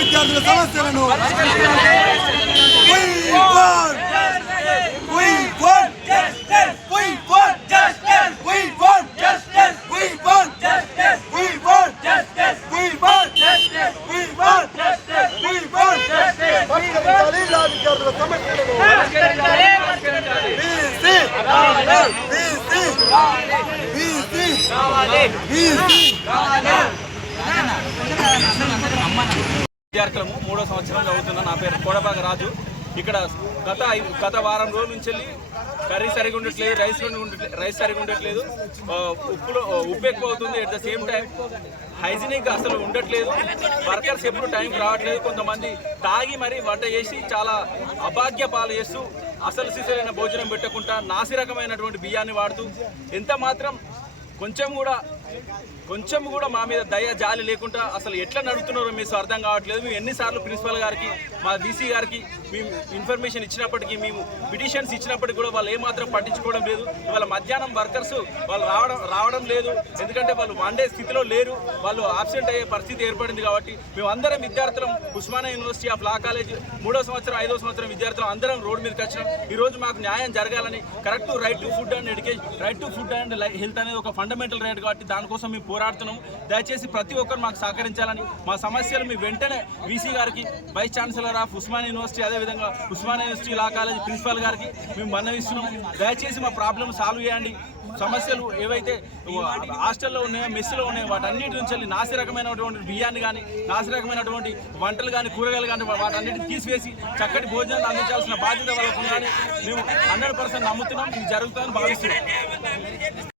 విద్యార్థుల సమస్యలను విద్యార్థులము 3వ సంవత్సరం చదువుతున్నా. నా పేరు కోడబాగ రాజు. ఇక్కడ గత వారం రోజుల నుంచి కర్రీ సరిగా ఉండట్లేదు, రైస్ సరిగా ఉండట్లేదు, ఉప్పు ఎక్కువ అవుతుంది. At the same time hygienic అసలు ఉండట్లేదు. వర్కర్స్ ఎప్పుడు టైంకి రావట్లేదు. కొంతమంది తాగి మరీ వంట చేసి చాలా అభాగ్య పాలు చేస్తూ అసలు సిసలైన భోజనం పెట్టకుండా నాసి రకమైనటువంటి బియ్యాన్ని వాడుతూ ఎంత మాత్రం కొంచెం కూడా మా మీద దయ జాలి లేకుండా అసలు ఎట్లా నడుపుతున్నారో మీకు అర్థం కావట్లేదు. మేము ఎన్నిసార్లు ప్రిన్సిపల్ గారికి, మా డీసీ గారికి మేము ఇన్ఫర్మేషన్ ఇచ్చినప్పటికీ, మేము పిటిషన్స్ ఇచ్చినప్పటికీ కూడా వాళ్ళు ఏమాత్రం పట్టించుకోవడం లేదు. ఇవాళ మధ్యాహ్నం వర్కర్స్ వాళ్ళు రావడం లేదు. ఎందుకంటే వాళ్ళు వండే స్థితిలో లేరు, వాళ్ళు ఆబ్సెంట్ అయ్యే పరిస్థితి ఏర్పడింది. కాబట్టి మేము అందరం విద్యార్థులం Osmania university of law college 3వ సంవత్సరం 5వ సంవత్సరం విద్యార్థులు అందరం రోడ్డు మీదకి వచ్చినాం. ఈరోజు మాకు న్యాయం జరగాలని, correct right to food and education, right to food and health అనేది ఒక ఫండమెంటల్ రైట్. కాబట్టి దానికోసం మేము పోరాడుతున్నాం. దయచేసి ప్రతి ఒక్కరు మాకు సహకరించాలని, మా సమస్యలు మీ వెంటనే వీసీ గారికి, vice chancellor of Osmania university, అదేవిధంగా Osmania university law college principal గారికి మేము మన్నవిస్తున్నాం. దయచేసి మా ప్రాబ్లమ్ సాల్వ్ చేయండి. సమస్యలు ఏవైతే హాస్టల్లో ఉన్నాయో, మెస్సులో ఉన్నాయో వాటన్నిటి నుంచి నాసి రకమైనటువంటి బియ్యాన్ని కానీ, నాసి రకమైనటువంటి వంటలు కానీ, కూరగాయలు కానీ వాటన్నిటిని తీసివేసి చక్కటి భోజనాలు అందించాల్సిన బాధ్యత వాళ్ళకు ఉందని మేము 100% నమ్ముతున్నాం. ఇది జరుగుతుందని భావిస్తున్నాం.